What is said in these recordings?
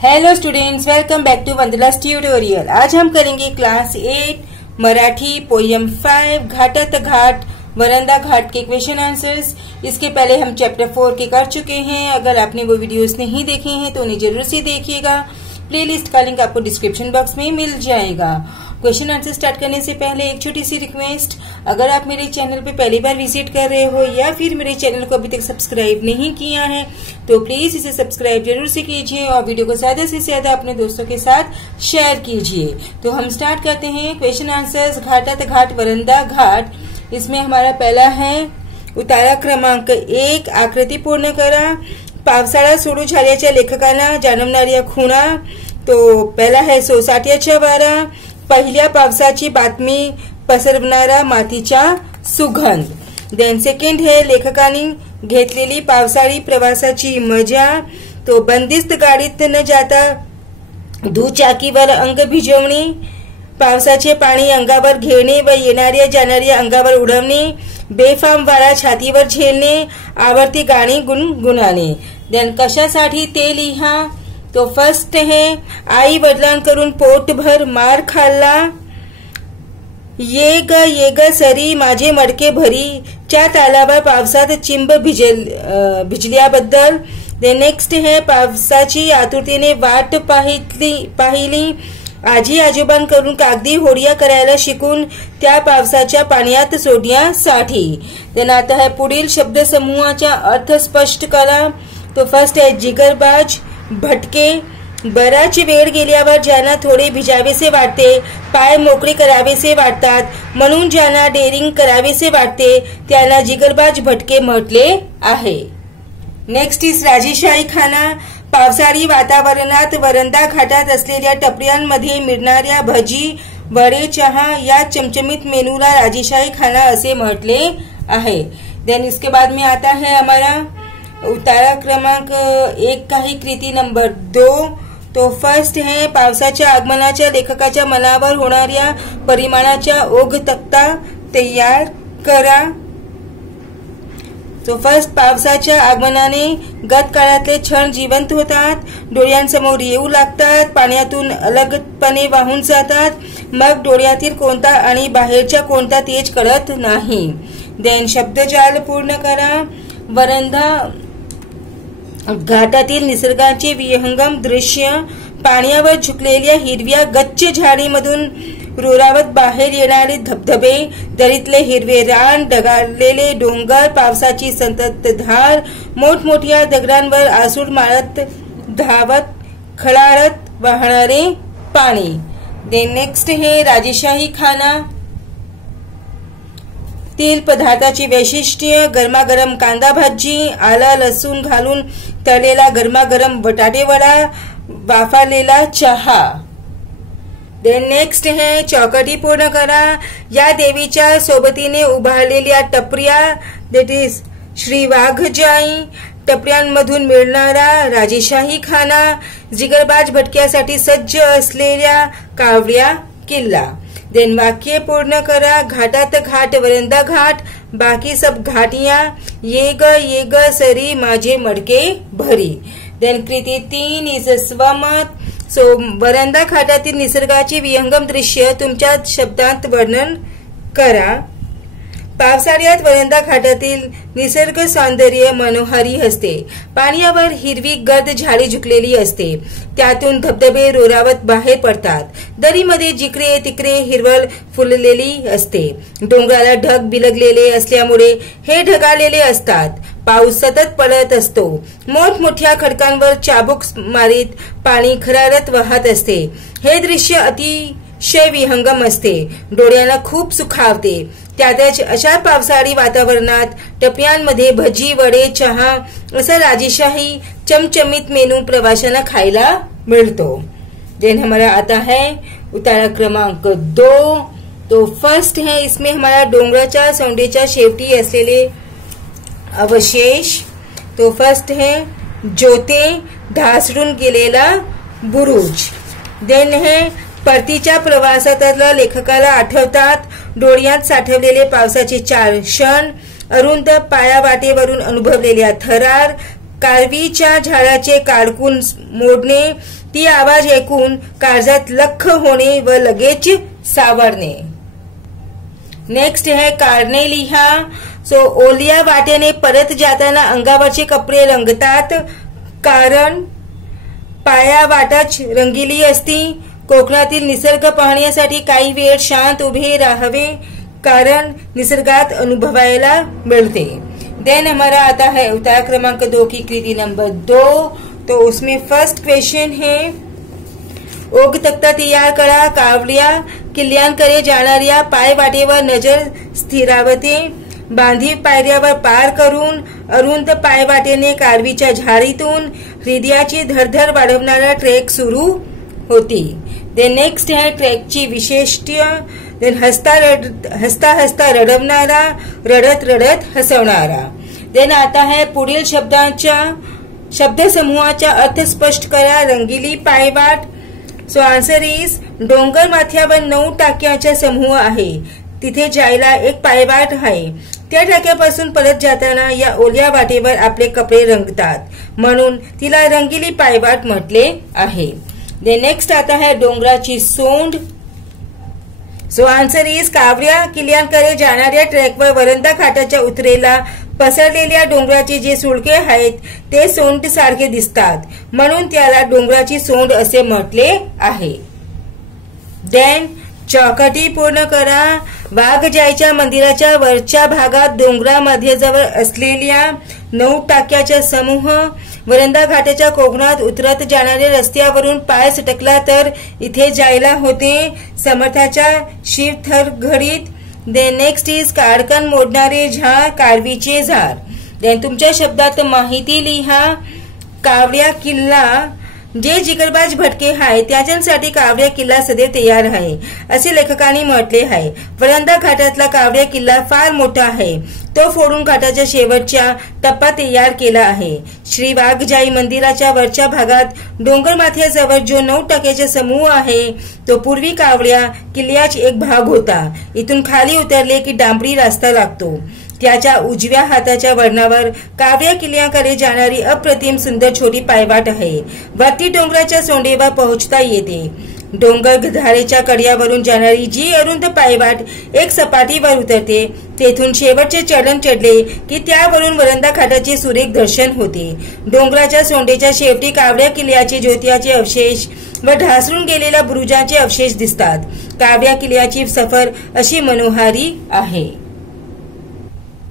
Hello students, welcome back to Vandana's tutorial. आज हम करेंगे क्लास 8 मराठी पोयम 5 घाटत घाट वरंदा घाट के क्वेश्चन आंसर्स। इसके पहले हम चैप्टर 4 के कर चुके हैं। अगर आपने वो वीडियोस नहीं देखे हैं तो उन्हें जरूर से देखिएगा। प्लेलिस्ट का लिंक आपको डिस्क्रिप्शन बॉक्स में मिल जाएगा। क्वेश्चन आंसर स्टार्ट करने से पहले एक छोटी सी रिक्वेस्ट, अगर आप मेरे चैनल पे पहली बार विजिट कर रहे हो या फिर मेरे चैनल को अभी तक सब्सक्राइब नहीं किया है तो प्लीज इसे सब्सक्राइब जरूर से कीजिए और वीडियो को ज्यादा से ज्यादा अपने दोस्तों के साथ शेयर कीजिए। तो हम स्टार्ट करते हैं क्वेश्चन आंसर्स। घाटत घाट वरंदा घाट, इसमें हमारा पहला है उतारा क्रमांक 1, आकृती पूर्ण करा। पावसाळा सुरू झाल्याच्या लेखकांना जाणवणाऱ्या खुणा। तो पहला है सोसाट्याच्या वारा, पहिल्या पावसाची बातमी पसरवणारा मातीचा सुगंध। देन सेकंड है लेखकांनी घेतलेली पावसाळी प्रवासाची मजा। तो बंदिस्त गाडीत न जाता दुचाकीवर अंग भिजवणे, पावसाचे पाणी अंगावर घेणे व येणाऱ्या जाणाऱ्या अंगावर उडवणे, बेफाम वारा छातीवर झेलणे, आवडती गाणी गुणगुणाने। देन कशासाठी ते लिहा। तो फर्स्ट है आई वडिलांकडून पोटभर मार खाल्ला, ये ग सरी माझे मडके भरी, च्या तालावर पावसात चिंब भिजल्याबद्दल। नेक्स्ट है पावसाची आतुरतेने वाट पाहिली, आजी आजोबांकडून कागदी होडिया करायला शिकून त्या पावसाच्या पाण्यात सोडण्यासाठी। देन आता है पुढील शब्द समूहाचा अर्थ स्पष्ट करा। तो फर्स्ट है जिगरबाज, भटके, बराच वेळ गेल्यावर ज्यांना थोडे भिजावेसे वाटते, पाय मोकळे करावेसे वाटतात, म्हणून ज्यांना डेअरिंग करावेसे वाटते त्यांना जिगरबाज भटके म्हटले आहे। नेक्स्ट इज राजेशाही खाना। पावसाळी वातावरणात वरंदा घाटात असलेल्या टपऱ्यांमध्ये मिळणाऱ्या भजी, वडे, चहा या चमचमीत मेनूला राजेशाही खाना असे म्हटले आहे। देन इसके बाद में आता है हमारा उतारा क्रमांक 1 का ही कृती नंबर 2। तो फर्स्ट है पावसाच्या आगमनाच्या लेखकाच्या मनावर होणाऱ्या परिमाणाचा ओघ तक्ता तयार करा। तो फर्स्ट पावसाच्या आगमनाने गत काळातले क्षण जिवंत होतात, डोळ्यांसमोर येऊ लागतात, पाण्यातून अलगदपणे वाहून जातात, मग डोळ्यातील कोणता आणि बाहेरच्या कोणता तेज कळत नाही। देन शब्दजाल पूर्ण करा। वरंदा घाटातील निसर्गाचे विहंगम दृश्य, पाण्यावर झुकलेल्या हिरव्या गच्च झाडीमधून रोरावत बाहेर येणारे धबधबे, दरीतले हिरवे रान, ढगाळलेले डोंगर, पावसाची संततधार, मोठमोठ्या दगडांवर आसूड मारत धावत खळाळत वाहणारे पाणी। देन नेक्स्ट है राजेशाही खाना। तेल पदार्थाची वैशिष्ट्य, गरमागरम कांदा भाजी, आला लसूण घालून तळलेला गरमागरम बटाटे वडा, वाफाळलेला चहा। देन नेक्स्ट है चौकटी पूर्ण करा। या देवीच्या सोबतीने उभारलेल्या टपऱ्या, दॅट इज श्री वाघजाई, टपऱ्यांमधून मिळणारा राजेशाही खाना, जिगरबाज भटक्यासाठी सज्ज असलेल्या कावड्या किल्ला। देन वाक्य पूर्ण करा। घाटात घाट वरंदा घाट, बाकी सब घाटियां, ये ग सरी माझे मडके भरी। देन कृती 3 इज स्वमत। सो वरंदा घाटातील निसर्गाचे विहंगम दृश्य तुमच्या शब्दांत वर्णन करा। पावसाळ्यात वरंदा घाटातील निसर्ग सौंदर्य मनोहारी असते। पाण्यावर हिरवी गर्द झाडी झुकलेली असते, त्यातून धबधबे रोरावत बाहेर पडतात, दरीमध्ये जिकडे तिकडे हिरवळ फुललेली असते, डोंगराला ढग बिलगलेले असल्यामुळे हे ढगाळलेले असतात, पाऊस सतत पडत असतो, मोठमोठ्या खडकांवर चाबूक मारीत पाणी खरारत वाहत असते। हे दृश्य अतिशय विहंगम असते, डोळ्यांना खूप सुखावते। त्यातच अशा पावसाळी वातावरणात टपऱ्यांमध्ये भजी, वडे, चहा असा राजेशाही चमचमीत मेनू प्रवाशांना खायला मिळतो। देन हमारा आता है उतारा क्रमांक 2। तो फर्स्ट है, इसमें हमारा डोंगराच्या सोंडेच्या शेवटी असलेले अवशेष। तो फर्स्ट है जोते, ढासळून गेलेला बुरुज। देन है परतीच्या प्रवासातल्या लेखकाला आठवतात डोळ्यात साठवलेले पावसाचे 4 क्षण, अरुंद पायावाटेवरून अनुभवलेल्या थरार, कारवीच्या झाडाचे काडकून मोडणे, ती आवाज ऐकून काळजात लख्ख होणे व लगेच सावरणे. नेक्स्ट है कारणे लिहा. सो ओल्या वाटेने परत जाताना अंगावरचे कपडे रंगतात, कारण पाया वाटच रंगीली असती. कोकणातील निसर्ग पाहण्यासाठी काही वेळ शांत उभे राहावे, कारण निसर्गात अनुभवायला मिलते. देन हमारा आता है उतार क्रमांक 2 की कृति नंबर 2. तो उसमें फर्स्ट क्वेश्चन है, ओग तख्ता तैयार करा. कावड्या किल्ल्यांकडे जाणाऱ्या पाय वाटेवर नजर स्थिरावते. बांधीव पायऱ्यावर पार करून अरुंद पायवाटेने कारवीच्या झाडीतून हृदयाची धडधड वाढवणारा ट्रेक सुरू होती. देन नेक्स्ट है ट्रेकची विशेषत्य. देन हसता हसता रडवणारा, रडत रडत हसवणारा. देन आता है पुढील शब्दसमूहाचा अर्थ स्पष्ट करा. रंगीली पायवाट. सो आन्सर इज, डोंगर माथ्यावर 9 टाक्यांचा समूह आहे. तिथे जायला एक पायवाट आहे. त्या टाक्यापासून परत जाताना या ओल्या वाटेवर आपले कपडे रंगतात, म्हणून तिला रंगीली पायवाट म्हटले आहे. देन नेक्स्ट आता है डोंगराची सोंड. सो आन्सर इज, कावड्या किल्ल्यांकडे जाणाऱ्या ट्रॅकवर वरंदा घाटाच्या उत्तरेला पसरलेल्या डोंगराचे जे सुळके आहेत ते सोंड सारखे दिसतात, म्हणून त्याला डोंगराची सोंड असे म्हटले आहे. देन चौकटी पूर्ण करा. वाघजाईच्या मंदिराच्या वरच्या भागात डोंगरामध्ये जवळ असलेल्या 9 टाक्याचा समूह. वरंदा घाटाच्या कोकणात उतरत जाणाऱ्या रस्त्यावरून पाय सटकला तर इथे जायला होते. समर्थाच्या शिवथर घडीत. देन नेक्स्ट इज, काडकन मोडणारे झाड, कारवीचे झाड. देन तुमच्या शब्दात माहिती लिहा. कावड्या किल्ला जे जिगरबाज भटके आहे त्याच्यासाठी कावड्या किल्ला सदैव तयार आहे असे लेखकांनी म्हटले आहे. वरंदा घाटातला कावड्या किल्ला फार मोठा आहे. तो फोडून घाटाच्या शेवटच्या टप्पा तयार केला आहे. श्री वाघजाई मंदिराच्या वरच्या भागात डोंगर माथ्याजवळ जो 9 टाक्याचा समूह आहे तो पूर्वी कावड्या किल्ल्याचा एक भाग होता. इथून खाली उतरले की डांबरी रस्ता लागतो. त्याच्या उजव्या हाताच्या वळणावर कावड्या किल्ल्याकडे जाणारी अप्रतिम सुंदर छोटी पायवाट आहे. वरती डोंगराच्या सोंडेवर पोहोचता येते. डोंगर धारेच्या कड्यावरून जाणारी जी अरुंद पायवाट एक सपाटीवर उतरते, तेथून शेवटचे चढण चढले की त्यावरून वरंदा घाटाचे सुरेख दर्शन होते. डोंगराच्या सोंडेच्या शेवटी कावड्या किल्ल्याचे ज्योतियाचे अवशेष व ढासळून गेलेल्या बुरुजाचे अवशेष दिसतात. कावड्या किल्ल्याची सफर अशी मनोहारी आहे.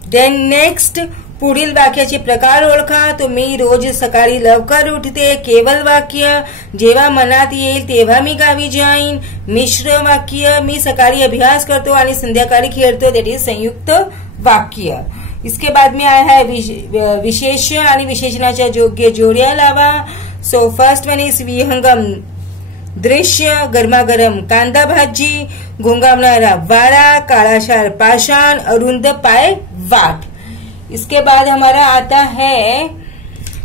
देन नेक्स्ट, पुढील वाक्याचे प्रकार ओळखा. तुम्ही रोज सकाळी लवकर उठते. केवळ वाक्य, जेव्हा मनात येईल तेव्हा मी गावी जाईन. मिश्र वाक्य, मी सकाळी अभ्यास करतो आणि संध्याकाळी खेळतो. दॅट इज संयुक्त वाक्य. इसके बाद में आया है विशेष आणि विशेषणाच्या योग्य जोड्या लावा. सो फर्स्ट वन इज विहंगम दृश्य, गरमागरम कांदा भाजी, घोंगावणारा वारा, काळाशार पाषाण, अरुंद पाय वाट. इसके बाद हमारा आता है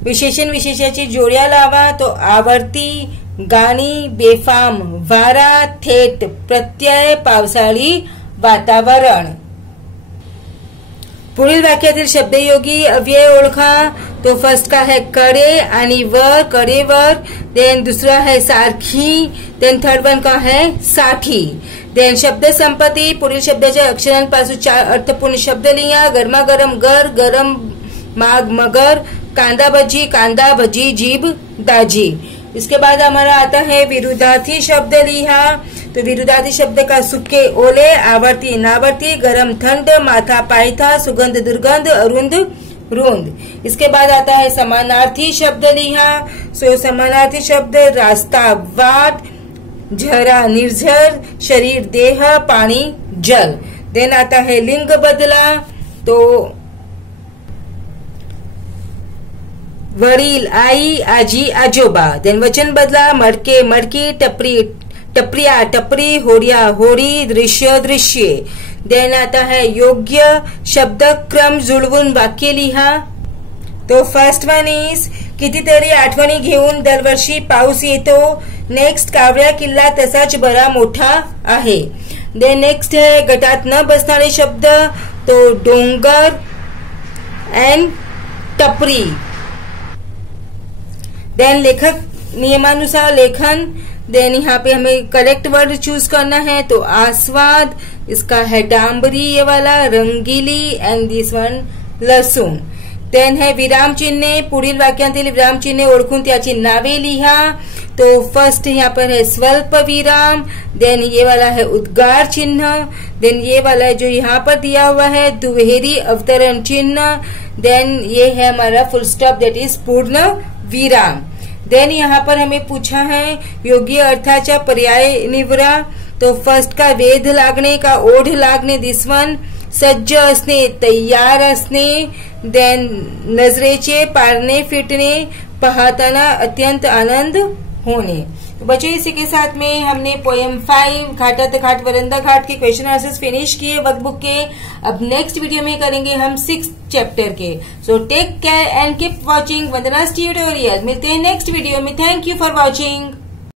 विशेषण विशेषाची जोड्या लावा. तो आवर्ती, गाणी, बेफाम, वारा, थेट, प्रत्यय, पावसाळी वातावरण. पुढील वाक्यातील शब्दयोगी अव्यय ओळखा. तो फर्स्ट का है कडे आणि वर, कडेवर. देन दूसरा है सारखी. देन थर्ड वन का है साठी. देन शब्द संपत्ती. पुढील शब्दाच्या अक्षरांपासून 4 अर्थपूर्ण शब्द लिहा. गरमागरम गर, गरम माग मगर, कांदा भजी, जीभ दाजी. इसके बाद हमारा आता है विरुद्धार्थी शब्द लिहा. तो विरुद्धार्थी शब्द का सूखे ओले, आवर्ती नावर्ती, गरम ठंड, माथा पायथा, सुगंध दुर्गंध, अरुंद रुंद. इसके बाद आता है समानार्थी शब्द लिहा. सो समानार्थी शब्द रास्ता वाट, झरा निर्झर, शरीर देह, पाणी जल. देन आता है लिंग बदला. तो वडील, आई, आजी, आजोबा. देन वचन बदला. मडके मडकी, टपरी टपरिया टपरी, होडिया होडी, दृश्य दृश्ये. देन आता है योग्य शब्द क्रम जुळवून वाक्य लिहा. तो फर्स्ट वन इज, कितीतरी आठवणी घेऊन दरवर्षी पाऊस येतो. नेक्स्ट, कावड्या किल्ला तसाच बरा मोठा आहे. देन नेक्स्ट है गटात न बसणारे शब्द. तो डोंगर एंड टपरी. देन लेखक नियमानुसार लेखन। देन यहाँ पे हमें करेक्ट वर्ड चूज करना है, तो आस्वाद, इसका है डांबरी ये वाला, रंगीली एंड दिस वन लसूण। देन है विराम चिन्ह, पुढील वाक्यांतील विराम चिन्ह ओळखून त्याची नावे लिहा। तो फर्स्ट यहाँ पर है स्वल्प विराम, देन ये वाला है उद्गार चिन्ह, देन ये वाला है जो यहाँ पर दिया हुआ है दुहेरी अवतरण चिन्ह, देन ये है हमारा फुल स्टॉप दैट इज पूर्ण विराम। देन यहाँ पर हमें पूछा है योग्य अर्थाच्या पर्याय निवडा। तो फर्स्ट का वेध लागणे का ओढ लागणे, दिस वन, सज्ज असणे तैयार असणे, देन नजरेचे पारणे फिटणे, पाहताना अत्यंत आनंद होने। तो बच्चों इसी के साथ में हमने पोएम 5 घाटत घाट वरंदा घाट के क्वेश्चन आंसर्स फिनिश किए वर्कबुक के। अब नेक्स्ट वीडियो में करेंगे हम 6th चैप्टर के। So take care and keep watching Vandana's tutorial. मिलते हैं नेक्स्ट वीडियो में। Thank you for watching.